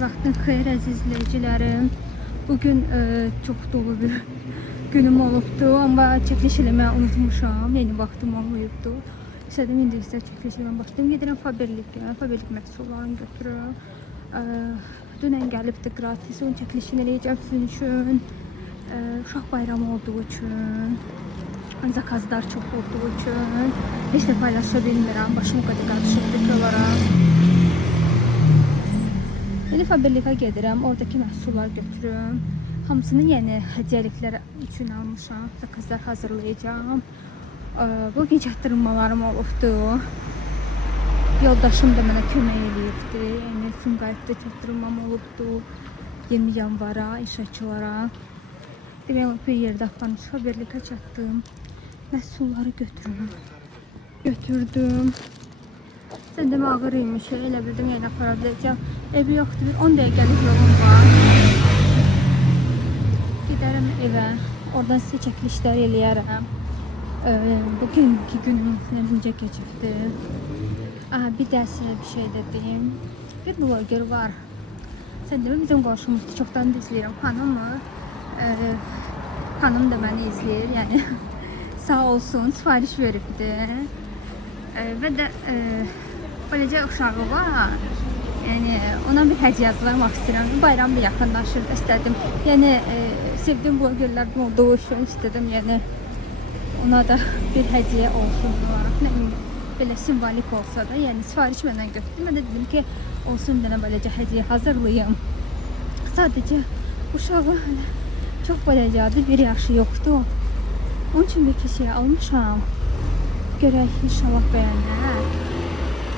Vaxtın xeyir əziz izləyicilərim. Bugün çox dolu bir günüm olubdu, amma çəkiliş eləməyi unutmuşam. Yeni vaxtım olmayıbdı. İstədim indi sizə çəkiliş eləməyə başlayım. Gedirəm Faberlik məhsullarını götürürəm. Dünən gəlibdi gratis. Onun çəkilişini eləyəcəm sizin üçün. Uşaq bayramı olduğu üçün, zakazlar çox olduğu üçün heç də paylaşa bilmirəm. Başım o qədər qarışıqdı ki olaraq. Yeni Faberlikə gedirəm, oradakı məhsullar götürürüm. Hamısını yeni hədiyyəliklər üçün almışam, zakazlar hazırlayacağım. Bugün çatdırmalarım olubdu. Yoldaşım da mənə kömək eləyibdi. Yəni Sumqayıtda çatdırmam olubdu 20 yanvara inşaatçılara. Demək olar bir yerdə aparmış Faberlikə çatdım. Məhsulları götürdüm. Sən demə ağır imiş, elə bildim yenə apara biləcəm. Evi yoxdur, bir 10 dəqiqəlik yolum var. Gedərəm evə, oradan sizə çəkilişlər eləyərəm. Bugünkü günüm necə keçibdi. Bir də sizə bir şey də deyim. Bir vlogger var. Sən demə bizim qonşumuzdur, çoxdan da izləyirəm xanımı. Xanım da məni izləyir, yəni sağ olsun, sifariş veribdi. Və də beləcə uşağı var. Yəni ona bir hədiyyə hazırlamaq istəyirəm. Bayram da yaxınlaşır, istədim. Yəni sevdiyim blogerlərdən olduğu üçün istədim. Yəni ona da bir hədiyyə olsun olaraq. Nə bilim, belə simvolik olsa da, yəni sifariş məndən götürdüm. Mən də dedim ki, olsun bir dənə beləcə hədiyyə hazırlayım. Sadəcə uşağı çox beləcədir, bir yaşı yoxdur. Onun üçün bir kişiyə almışam. Görək, inşallah bəyənlər.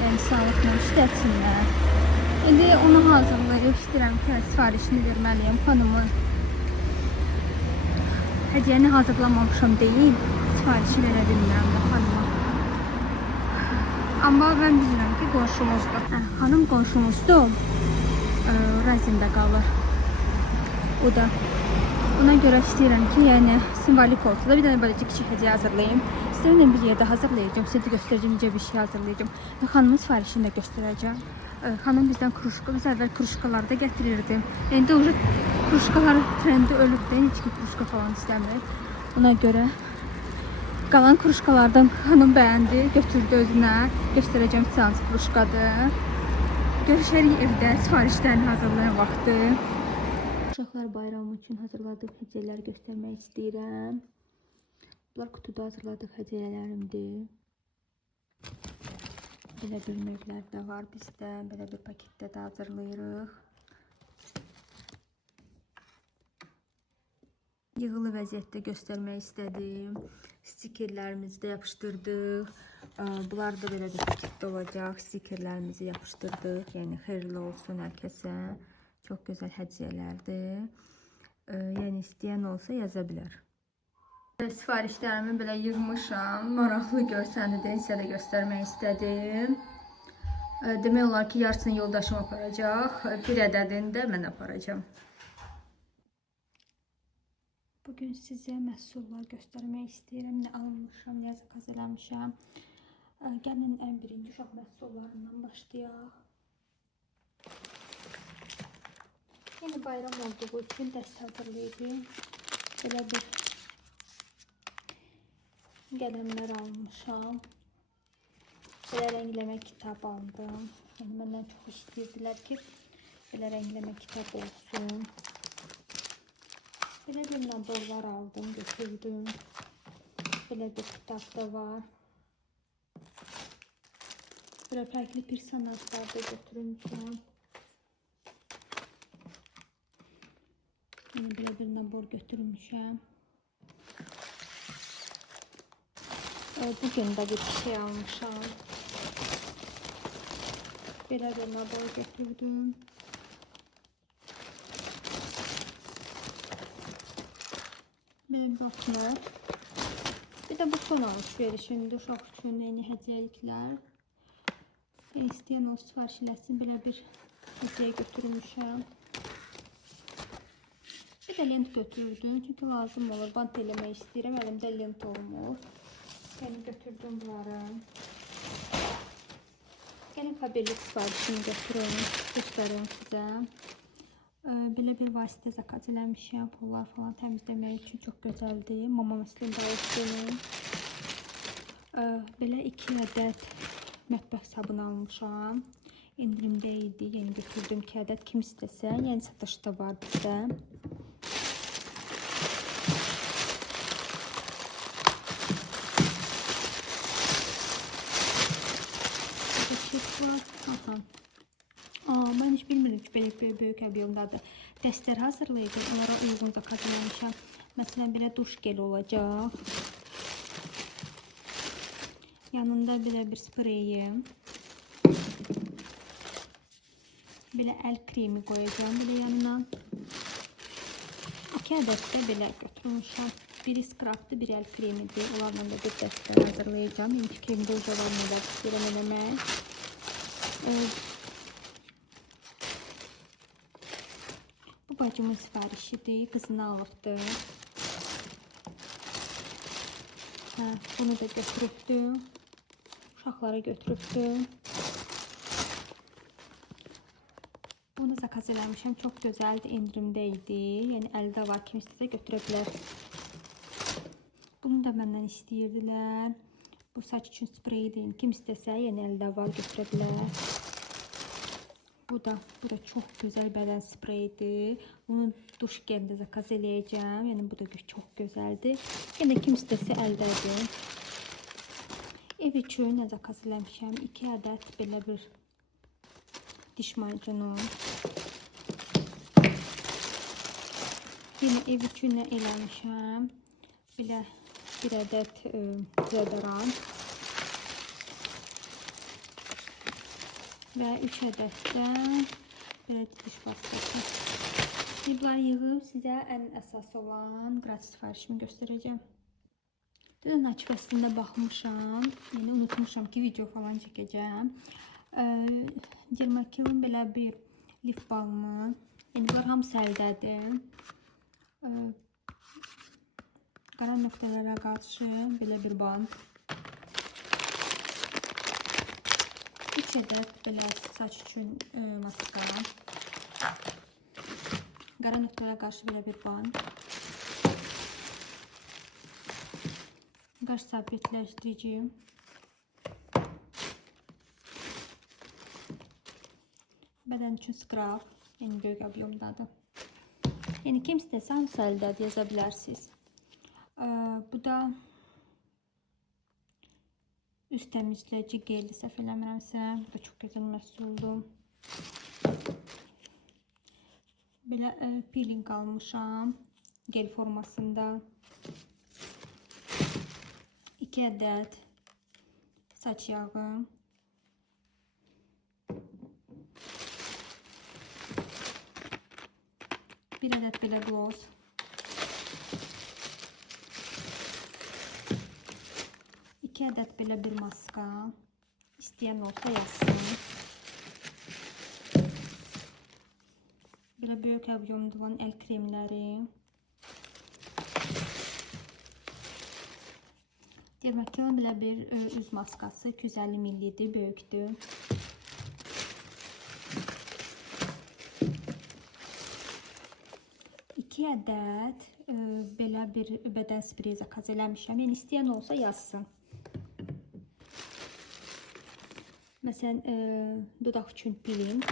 Yəni sağlıqla işlətsinlər. İndi onu hazırlayıb istəyirəm ki, sifarişini verməliyim xanımı. Hədiyyəni hazırlamamışam deyim, sifarişi verə bilmirəm də xanıma. Amma mən bilirəm ki, qonşumuzdur. Xanım qonşumuzdur, Razində qalır. O da. Ona görə istəyirəm ki, yəni simvolik olsa da bir dənə beləcə kiçik hədiyyə hazırlayayım. Sizlərlə bir yerdə hazırlayacağım, sizə də göstərəcəm necə bir şey hazırlayacağım. Və xanımın sifarişini də göstərəcəm. Xanım bizdən kruşka, biz əvvəl kruşkaları da gətirirdi. İndi o kruşkalar trendi ölüb də, heç ki kruşka falan istəmir. Ona görə qalan kruşkalardan xanım bəyəndi, götürdü özünə. Göstərəcəm seans kruşkadır. Görüşərik evdə, sifarişlərini hazırlayan vaxtı. Uşaqlar bayramı üçün hazırladığım hədiyyələri göstərmək istəyirəm. Bunlar kutuda hazırladığım hədiyyələrimdir. Belə bir növlər də var bizdə. Belə bir paketdə də hazırlayırıq. Yığılı vəziyyətdə göstərmək istədim. Stikerlərimizi də yapışdırdıq. Bunlar da belə bir paketdə olacaq. Stikerlərimizi yapışdırdıq. Yəni xeyirli olsun hər kəsə. Çox gözəl hədiyyələrdir. Yəni istəyən olsa yaza bilər. Sifarişlərimi belə yığmışam. Maraqlı görsəndi də sizə də göstərmək istədim. Demək olar ki, yarısını yoldaşım aparacaq. Bir ədədini də mən aparacağım. Bugün sizə məhsullar göstərmək istəyirəm. Nə almışam, nə zakaz eləmişəm. Gəlin ən birinci uşaq məhsullarından başlayaq. Yeni bayram olduğu üçün dəst hazırlayacağım. Belə bir qələmlər almışam. Belə rəngləmə kitab aldım. Yəni məndən çox istəyirdilər ki, belə rəngləmə kitab olsun. Belə bir nabırlar aldım, götürdüm. Belə bir kitab da var. Belə fərqli personajlar da götürmüşəm. Yine belə bir nabor götürmüşəm. Bugün də bir şey almışam. Belə bir nabor götürdüm. Belə bir bloknot. Bir də bu son alışverişimdir uşaq üçün yeni hədiyyəliklər. İstəyən o sifariş eləsin, belə bir hədiyyə götürmüşəm. Bir də lent götürdüm, çünki lazım olur. Bant eləmək istəyirəm, əlimdə lent olmur. Yəni götürdüm bunları. Gəlin Faberlik sifarişini göstərim sizə. Belə bir vasitə zakaz eləmişəm. Pullar falan təmizləmək üçün çox gözəldir. Mama məslində olsun. Belə 2 ədəd mətbəx sabunu almışam. İndirimdə idi. Yeni götürdüm 2 ədəd. Kim istəsə, yəni satışda var bizdə. Ben hiç bilmirdim ki, belə böyük əbiyomdadır. Dəstlər hazırlayacağım, onlara uyğun zakaz eləmişəm. Məsələn, belə duş geli olacaq. Yanında belə bir spreyim. Belə əl kremi qoyacağım belə yanına. 2 ədəd də belə götürmüşəm. Biri skrapdır, biri əl kremidir. Onlarla da bir dəstlər hazırlayacağım. İlk kremdə uca var mı da istəyirəm eləmək. Bu bacımın sifarişidir, qızın alıbdır. Bunu da götürübdür. Uşaqlara götürübdür. Bunu zakaz eləmişəm. Çox gözəldir, indirimdə idi. Yəni əldə var, kim istəsə götürə bilər. Bunu da məndən istəyirdilər. Bu saç üçün spreydir. Kim istəsə, yəni əldə var, götürə bilər. Bu da çox gözəl bədən spreydir. Bunu duş gelində zakaz eləyəcəm. Yəni bu da çox gözəldir. Yəni kim istəsə əldədir. Ev üçün nə zakaz eləmişəm? 2 ədəd belə bir diş macunu. Yine ev üçün nə eləmişəm? Belə 1 ədəd deodorant. Və 3 ədəd də belə diş pastası. Bunları yığıb sizə ən əsas olan gratis sifarişimi göstərəcəm. Dünən açıq əslində baxmışam. Yəni unutmuşam ki, video falan çəkəcəm. Dermakilin belə bir lif balmı. Yəni bunlar hamısı əldədir. Qara nöqtələrə qarşı belə bir band. 3 ədəd belə saç üçün maska. Qara nöqtələrə qarşı belə bir band. Qaş sabitləşdirici. Bədən üçün skrab. Yəni böyük əbiyomdadır. Yəni kim istəsə hamısı əldədir, yaza bilərsiniz. Bu da üst təmizləyici geldi, səhv eləmirəmsə. Bu da çox gözəl məhsuldur. Belə peeling almışam. Gel formasında. 2 ədəd saç yağı. Bir ədəd belə gloss. 2 ədəd belə bir maska. İstəyən olsa yazsın. Belə böyük əbiyomda olan əl kremləri. Dermakilin belə bir üz maskası. 250 ml-dir, böyükdür. İki ədəd belə bir bədən spreyi zakaz eləmişəm. Yəni istəyən olsa yazsın. Məsələn, dodaq üçün peeling.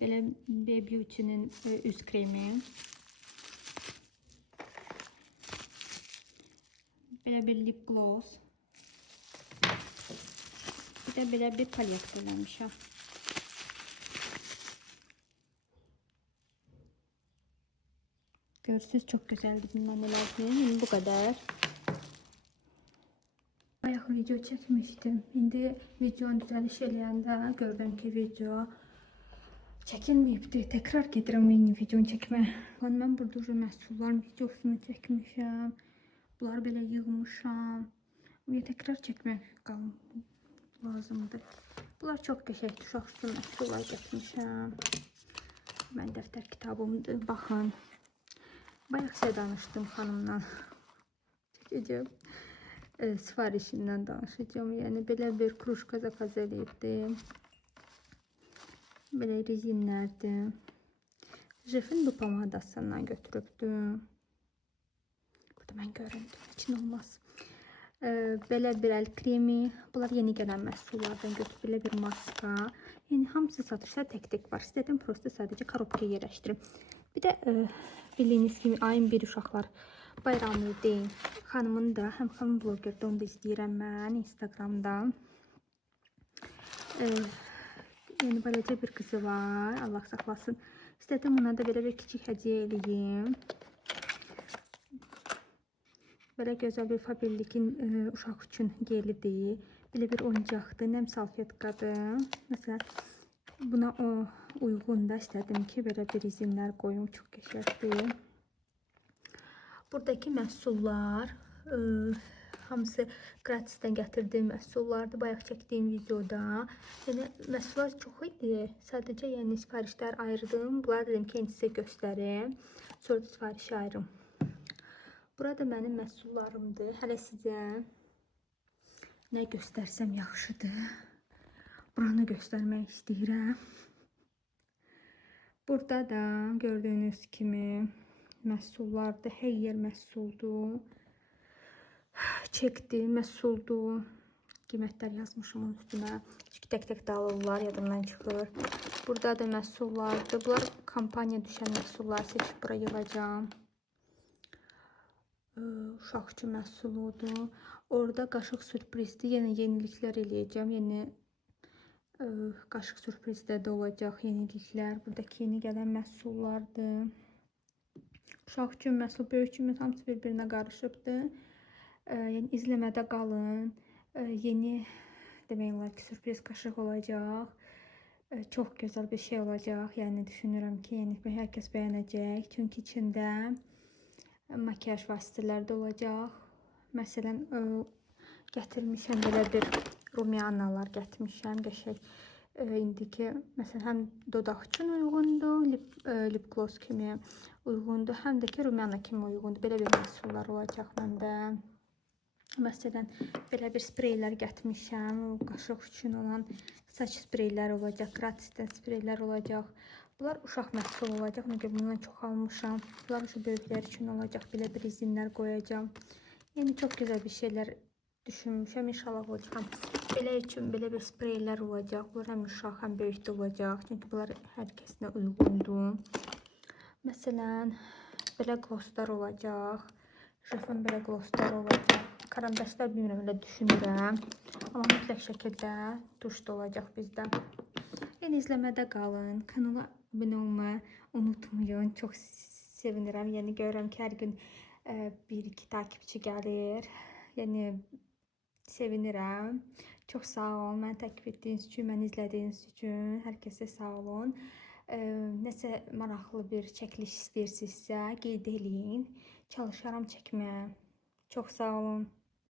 Belə Beauty'nin üz kremi. Belə bir lip gloss. Bir də belə bir palyetka eləmişəm. Görürsünüz, çox gözəldir bundan elədim. Bu qədər. Bayaq video çəkmişdim. İndi videonu düzəliş eləyəndə gördüm ki, video çəkilməyibdir. Təkrar gedirəm yeni videonu çəkmə. Mən burada məhsullar videosunu çəkmişəm. Bunları belə yığmışam. Təkrar çəkmək lazımdır. Bunlar çox qəşəngdir. Uşaq üçün məhsullar gətirmişəm. Mən dəftər kitabımdır. Baxın. Bayaq sizə danışdım xanımla. Çəkəcəm. sifarişindən danışacağım. Yəni belə bir krujka zakaz eləyibdim. Belə rezinlərdir. Jefin bu pomadasından götürübdüm. Burada mən göründüm, heç nə olmaz. Belə bir əl kremi. Bunlar yeni gələn məhsullardan götürüb. Belə bir maska. Yəni hamısı satışda tək-tək var. İstədim prosta sadəcə korobkaya yerləşdirim. Bir də bildiyiniz kimi ayın bir uşaqlar bayramı deyin. Xanımın da, həm xanım blogerdə onu da izləyirəm mən Instagramda. Yəni beləcə bir qızı var. Allah saxlasın. İstədim ona da belə bir kiçik hədiyyə eləyim. Belə gözəl bir Faberlic'in uşaq üçün gelidir. Belə bir oyuncaqdır, nəm salfetkadır. Məsələn, buna uyğun da istədim ki, belə bir izinlər qoyum, çox qəşəngdir. Buradakı məhsullar hamısı gratisdən gətirdiyim məhsullardır. Bayaq çəkdiyim videoda. Yəni məhsullar çox idi. Sadəcə yəni sifarişlər ayırdım. Bunları dedim ki, sizə göstərim. Sonra da sifarişi ayırım. Burada mənim məhsullarımdır. Hələ sizə nə göstərsəm yaxşıdır. Buranı göstərmək istəyirəm. Burada da gördüyünüz kimi məhsullardır. Hər yer məhsuldur. Çekdir, məhsuldur. Qiymətlər yazmışım onun üstünə. Çünki tək-tək dağılırlar, yadımdan çıxır. Burada da məhsullardır. Bunlar kampaniya düşən məhsullar seçib bura yığacağım. Uşaq üçün məhsuludur. Orada qaşıq sürprizdir. Yenə yeniliklər eləyəcəm. Yeni qaşıq sürprizdə də olacaq yeniliklər. Buradakı yeni gələn məhsullardır. Uşaq üçün məhsul, böyük üçün hamısı bir-birinə qarışıbdır. Yəni izləmədə qalın. Yeni demək olar ki, sürpriz qaşıq olacaq. Çox gözəl bir şey olacaq. Yəni düşünürəm ki, yəni hər kəs bəyənəcək. Çünki içində makyaj vasitələri də olacaq. Məsələn, gətirmişəm belə bir rumianalar gətirmişəm. Qəşəng indiki məsələn həm dodaq üçün uyğundur, lip gloss kimi uyğundur, həm də ki rumiana kimi uyğundur. Belə bir məhsullar olacaq məndə. Məsələn, belə bir spreylər gətirmişəm. Qaşıq üçün olan saç spreyləri olacaq, gratisdən spreylər olacaq. Bunlar uşaq məhsulu olacaq. Ona görə bundan çox almışam. Bunlar uşaq böyüklər üçün olacaq. Belə bir izinlər qoyacağım. Yəni çox gözəl bir şeylər düşünmüşəm. İnşallah olacaq. Belə üçün belə bir spreylər olacaq. Bunlar həm uşaq, həm böyük də olacaq. Çünki bunlar hər kəsinə uyğundur. Məsələn, belə glosslar olacaq. Jefin belə glosslar olacaq. Karandaşlar bilmirəm, elə düşünürəm. Amma mütləq şəkildə tuş da olacaq bizdə. Yəni izləmədə qalın. Kanala abunə olmayı unutmayın. Çox sevinirəm. Yəni görürəm ki, hər gün 1-2 takipçi gəlir. Yəni sevinirəm. Çox sağ olun. Məni takip etdiyiniz üçün, məni izlədiyiniz üçün hər kəsə sağ olun. Nəsə maraqlı bir çəkiliş istəyirsinizsə qeyd eləyin. Çalışaram çəkməyə. Çox sağ olun.